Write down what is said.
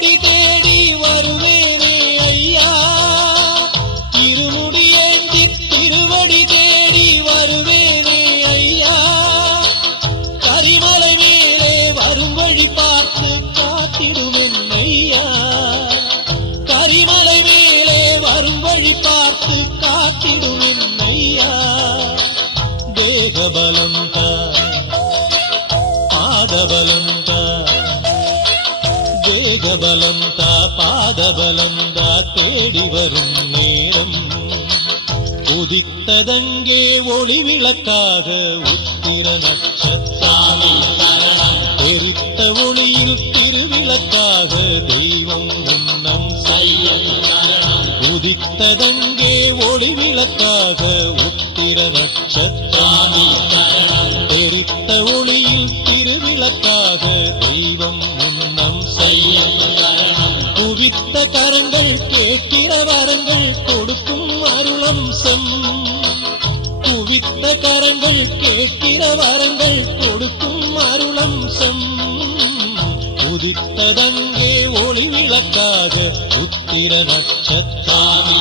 திருவடி தேடி வருவேனே ஐயா, இருமுடியேந்தி திருவடி தேடி வருவேனே ஐயா, கரிமலை மேலே வரும் வழி பார்த்து காத்திடுவேன் ஐயா, கரிமலை மேலே வரும் வழி பார்த்து காத்திடுவேன் ஐயா. தேகபலம் தா, பாதபலம் தா, தேகபலம் தா, பாதபலம் தா, தேடி வரும் நேரம் உதித்ததங்கே ஒளி விளக்காக உத்திர நட்சத்திரம், எரித்த ஒளியில் திருவிளக்காக தெய்வம் முன்னம் செல்லும். உதித்ததங்கே ஒளி விளக்காக உத்திர நட்சத்திரம், எரித்த ஒளியில் திருவிளக்காக தெய்வம் முன்னம் செல்லும். குவித்த கரங்கள் கேட்கிற வரங்கள் கொடுக்கும் அருளம்சம், குவித்த கரங்கள் கேட்கிற வரங்கள் கொடுக்கும் அருளம்சம். உதித்ததங்கே ஒளி விளக்காக உத்திர நட்சத்திரம்.